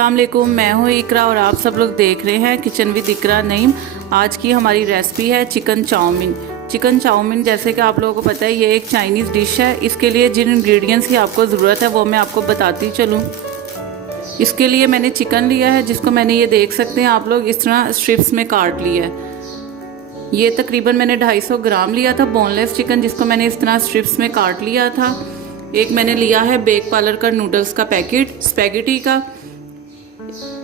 अस्सलाम वालेकुम, मैं हूँ इकरा और आप सब लोग देख रहे हैं किचन विद इकरा नईम। आज की हमारी रेसिपी है चिकन चाउमीन। चिकन चाउमीन जैसे कि आप लोगों को पता है ये एक चाइनीज़ डिश है। इसके लिए जिन इंग्रेडिएंट्स की आपको ज़रूरत है वो मैं आपको बताती चलूँ। इसके लिए मैंने चिकन लिया है जिसको मैंने ये देख सकते हैं आप लोग इस तरह स्ट्रिप्स में काट लिया है। ये तकरीबन मैंने 250 ग्राम लिया था बोनलेस चिकन जिसको मैंने इस तरह स्ट्रिप्स में काट लिया था। एक मैंने लिया है बेक पार्लर का नूडल्स का पैकेट स्पैगेटी का।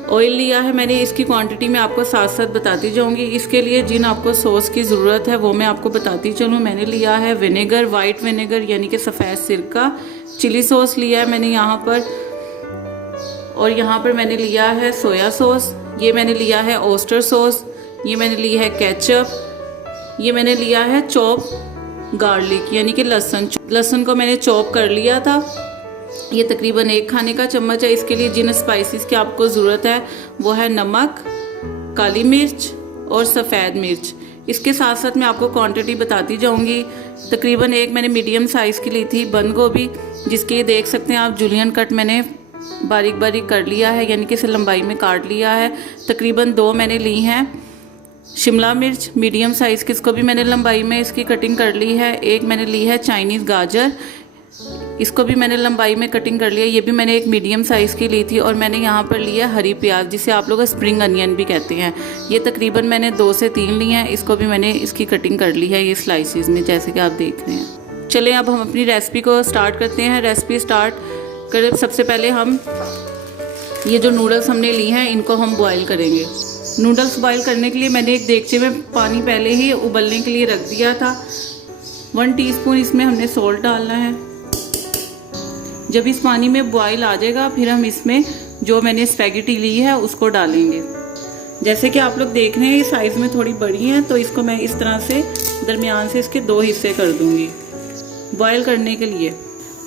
ऑयल लिया है मैंने, इसकी क्वांटिटी मैं आपको साथ साथ बताती जाऊंगी। इसके लिए जिन आपको सॉस की ज़रूरत है वो मैं आपको बताती चलूँ। मैंने लिया है विनेगर, वाइट विनेगर यानी कि सफ़ेद सिरका। चिली सॉस लिया है मैंने यहाँ पर, और यहाँ पर मैंने लिया है सोया सॉस। ये मैंने लिया है ओस्टर सॉस। ये मैंने लिया है केचप। ये मैंने लिया है चॉप गार्लिक यानी कि लहसुन को मैंने चॉप कर लिया था। ये तकरीबन 1 खाने का चम्मच है। इसके लिए जिन स्पाइसेस की आपको ज़रूरत है वो है नमक, काली मिर्च और सफ़ेद मिर्च। इसके साथ साथ मैं आपको क्वांटिटी बताती जाऊंगी। तकरीबन एक मैंने मीडियम साइज़ की ली थी बंद गोभी, जिसके देख सकते हैं आप जूलियन कट मैंने बारीक बारीक कर लिया है यानी कि इसे लंबाई में काट लिया है। तकरीबन 2 मैंने ली हैं शिमला मिर्च मीडियम साइज़ की, इसको भी मैंने लंबाई में इसकी कटिंग कर ली है। एक मैंने ली है चाइनीज़ गाजर, इसको भी मैंने लंबाई में कटिंग कर लिया। ये भी मैंने एक मीडियम साइज़ की ली थी। और मैंने यहाँ पर लिया हरी प्याज जिसे आप लोग स्प्रिंग अनियन भी कहते हैं। ये तकरीबन मैंने 2 से 3 लिए हैं। इसको भी मैंने इसकी कटिंग कर ली है ये स्लाइसिस में जैसे कि आप देख रहे हैं। चलें अब हम अपनी रेसिपी को स्टार्ट करते हैं। रेसिपी स्टार्ट कर सबसे पहले हम ये जो नूडल्स हमने लिए हैं इनको हम बॉयल करेंगे। नूडल्स बॉयल करने के लिए मैंने एक देगचे में पानी पहले ही उबलने के लिए रख दिया था। 1 टीस्पून इसमें हमने सॉल्ट डालना है। जब इस पानी में बॉयल आ जाएगा फिर हम इसमें जो मैंने स्पैगेटी ली है उसको डालेंगे। जैसे कि आप लोग देख रहे हैं ये साइज़ में थोड़ी बड़ी है तो इसको मैं इस तरह से दरमियान से इसके 2 हिस्से कर दूंगी बॉयल करने के लिए।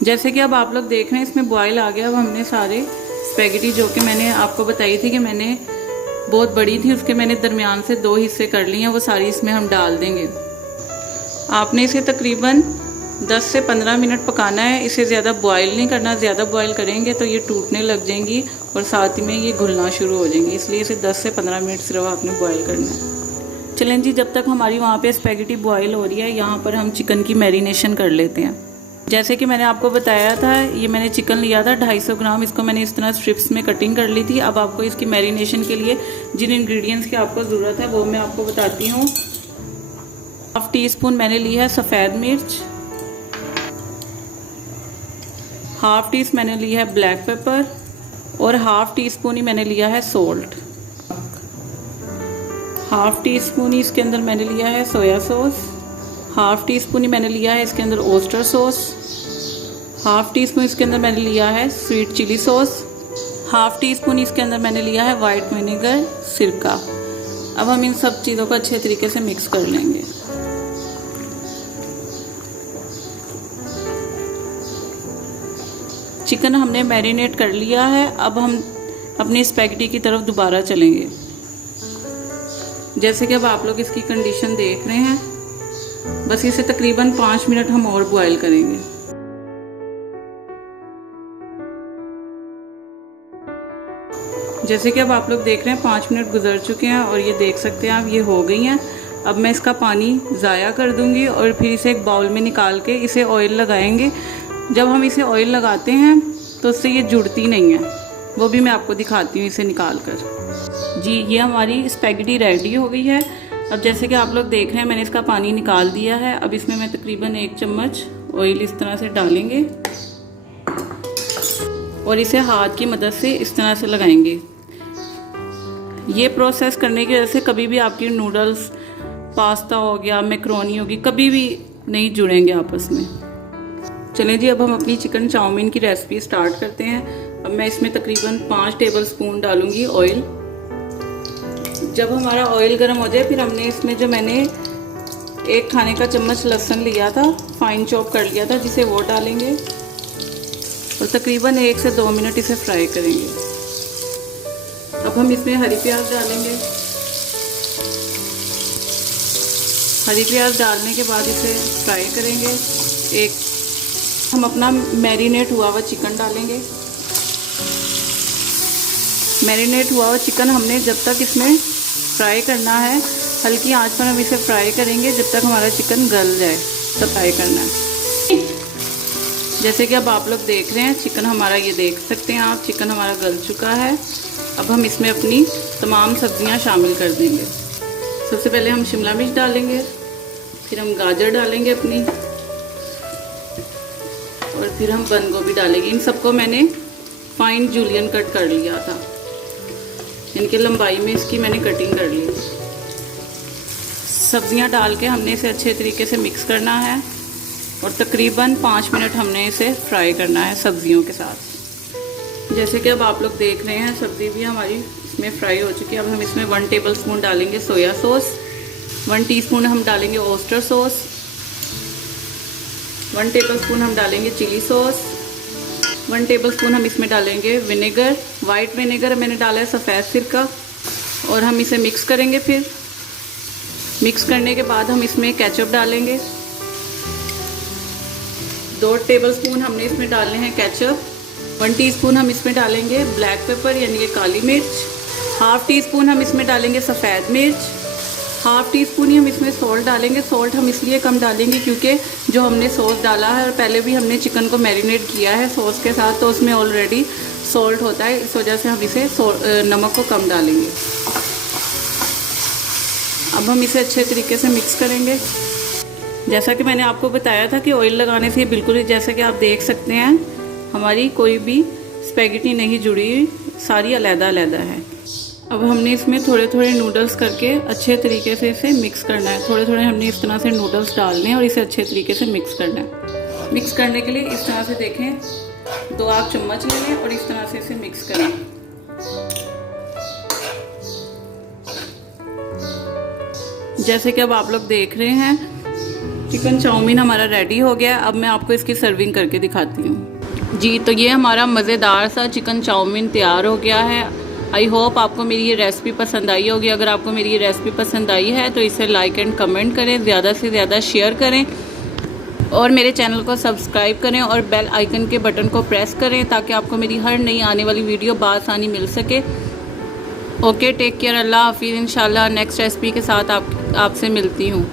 जैसे कि अब आप लोग देख रहे हैं इसमें बॉयल आ गया। अब हमने सारे स्पैगेटी जो कि मैंने आपको बताई थी कि मैंने बहुत बड़ी थी उसके मैंने दरमियान से 2 हिस्से कर लिए हैं, वो सारी इसमें हम डाल देंगे। आपने इसे तकरीबन 10 से 15 मिनट पकाना है। इसे ज़्यादा बॉयल नहीं करना, ज़्यादा बॉयल करेंगे तो ये टूटने लग जाएंगी और साथ ही में ये घुलना शुरू हो जाएंगी। इसलिए इसे 10 से 15 मिनट सिर्फ आपने बॉयल करना है। चलें जी, जब तक हमारी वहाँ पे स्पैगेटी बॉयल हो रही है यहाँ पर हम चिकन की मैरिनेशन कर लेते हैं। जैसे कि मैंने आपको बताया था ये मैंने चिकन लिया था 250 ग्राम। इसको मैंने इस तरह स्ट्रिप्स में कटिंग कर ली थी। अब आपको इसकी मैरिनेशन के लिए जिन इंग्रेडिएंट्स की आपको ज़रूरत है वो मैं आपको बताती हूँ। 1/2 टीस्पून मैंने ली है सफ़ेद मिर्च, 1/2 टीस्पून मैंने लिया है ब्लैक पेपर और 1/2 टीस्पून ही मैंने लिया है सॉल्ट। 1/2 टीस्पून ही इसके अंदर मैंने लिया है सोया सॉस। 1/2 टीस्पून ही मैंने लिया है इसके अंदर ओस्टर सॉस। 1/2 टीस्पून इसके अंदर मैंने लिया है स्वीट चिली सॉस। 1/2 टीस्पून इसके अंदर मैंने लिया है वाइट विनेगर सिरका। अब हम इन सब चीज़ों को अच्छे तरीके से मिक्स कर लेंगे। चिकन हमने मैरिनेट कर लिया है। अब हम अपनी स्पैगेटी की तरफ दोबारा चलेंगे। जैसे कि अब आप लोग इसकी कंडीशन देख रहे हैं, बस इसे तकरीबन 5 मिनट हम और बॉयल करेंगे। जैसे कि अब आप लोग देख रहे हैं 5 मिनट गुजर चुके हैं और ये देख सकते हैं आप ये हो गई हैं। अब मैं इसका पानी ज़ाया कर दूंगी और फिर इसे एक बाउल में निकाल के इसे ऑयल लगाएंगे। जब हम इसे ऑयल लगाते हैं तो उससे ये जुड़ती नहीं है, वो भी मैं आपको दिखाती हूँ इसे निकाल कर। जी ये हमारी स्पैगेटी रेडी हो गई है। अब जैसे कि आप लोग देख रहे हैं मैंने इसका पानी निकाल दिया है। अब इसमें मैं तकरीबन 1 चम्मच ऑयल इस तरह से डालेंगे और इसे हाथ की मदद से इस तरह से लगाएंगे। ये प्रोसेस करने की वजह से कभी भी आपकी नूडल्स, पास्ता हो गया, मैक्रोनी होगी, कभी भी नहीं जुड़ेंगे आपस में। चलें जी, अब हम अपनी चिकन चाउमीन की रेसिपी स्टार्ट करते हैं। अब मैं इसमें तकरीबन 5 टेबलस्पून डालूंगी ऑयल। जब हमारा ऑयल गर्म हो जाए फिर हमने इसमें जो मैंने 1 खाने का चम्मच लहसुन लिया था, फाइन चॉप कर लिया था, जिसे वो डालेंगे और तकरीबन 1 से 2 मिनट इसे फ्राई करेंगे। अब हम इसमें हरी प्याज डालेंगे। हरी प्याज डालने के बाद इसे फ्राई करेंगे। हम अपना मैरिनेट हुआ हुआ चिकन डालेंगे। मैरिनेट हुआ हुआ चिकन हमने जब तक इसमें फ्राई करना है, हल्की आंच पर हम इसे फ्राई करेंगे जब तक हमारा चिकन गल जाए, तब फ्राई करना है। जैसे कि अब आप लोग देख रहे हैं चिकन हमारा, ये देख सकते हैं आप, चिकन हमारा गल चुका है। अब हम इसमें अपनी तमाम सब्जियां शामिल कर देंगे। सबसे पहले हम शिमला मिर्च डालेंगे, फिर हम गाजर डालेंगे अपनी, और फिर हम बंद गोभी डालेंगे। इन सबको मैंने फाइन जूलियन कट कर लिया था, इनके लंबाई में इसकी मैंने कटिंग कर ली। सब्जियां डाल के हमने इसे अच्छे तरीके से मिक्स करना है और तकरीबन 5 मिनट हमने इसे फ्राई करना है सब्जियों के साथ। जैसे कि अब आप लोग देख रहे हैं सब्ज़ी भी हमारी इसमें फ्राई हो चुकी है। अब हम इसमें 1 टेबल स्पून डालेंगे सोया सॉस, 1 टीस्पून हम डालेंगे ओस्टर सॉस, 1 टेबल स्पून हम डालेंगे चिली सॉस, 1 टेबल स्पून हम इसमें डालेंगे विनेगर, वाइट विनेगर मैंने डाला है, सफ़ेद सिरका, और हम इसे मिक्स करेंगे। फिर मिक्स करने के बाद हम इसमें केचप डालेंगे, 2 टेबल स्पून हमने इसमें डालने हैं केचप, 1 टीस्पून हम इसमें डालेंगे ब्लैक पेपर यानी कि काली मिर्च, हाफ़ टी स्पून हम इसमें डालेंगे सफ़ेद मिर्च, हाफ़ टी स्पून ही हम इसमें सॉल्ट डालेंगे। सॉल्ट हम इसलिए कम डालेंगे क्योंकि जो हमने सॉस डाला है और पहले भी हमने चिकन को मैरिनेट किया है सॉस के साथ, तो उसमें ऑलरेडी सॉल्ट होता है, इस वजह से हम इसे नमक को कम डालेंगे। अब हम इसे अच्छे तरीके से मिक्स करेंगे। जैसा कि मैंने आपको बताया था कि ऑयल लगाने से बिल्कुल ही, जैसे कि आप देख सकते हैं, हमारी कोई भी स्पैगेटी नहीं जुड़ी, सारी अलग-अलग है। अब हमने इसमें थोड़े थोड़े नूडल्स करके अच्छे तरीके से इसे मिक्स करना है। थोड़े थोड़े हमने इस तरह से नूडल्स डालने हैं और इसे अच्छे तरीके से मिक्स करना है। मिक्स करने के लिए इस तरह से देखें 2 आप चम्मच ले लें और इस तरह से इसे मिक्स करें। जैसे कि अब आप लोग देख रहे हैं चिकन चाउमीन हमारा रेडी हो गया। अब मैं आपको इसकी सर्विंग करके दिखाती हूँ। जी, तो ये हमारा मज़ेदार सा चिकन चाउमीन तैयार हो गया है। आई होप आपको मेरी ये रेसिपी पसंद आई होगी। अगर आपको मेरी ये रेसिपी पसंद आई है तो इसे लाइक एंड कमेंट करें, ज़्यादा से ज़्यादा शेयर करें और मेरे चैनल को सब्सक्राइब करें और बेल आइकन के बटन को प्रेस करें ताकि आपको मेरी हर नई आने वाली वीडियो बआसानी मिल सके। ओके, टेक केयर, अल्लाह हाफिज़। इंशाल्लाह नेक्स्ट रेसिपी के साथ आपसे मिलती हूँ।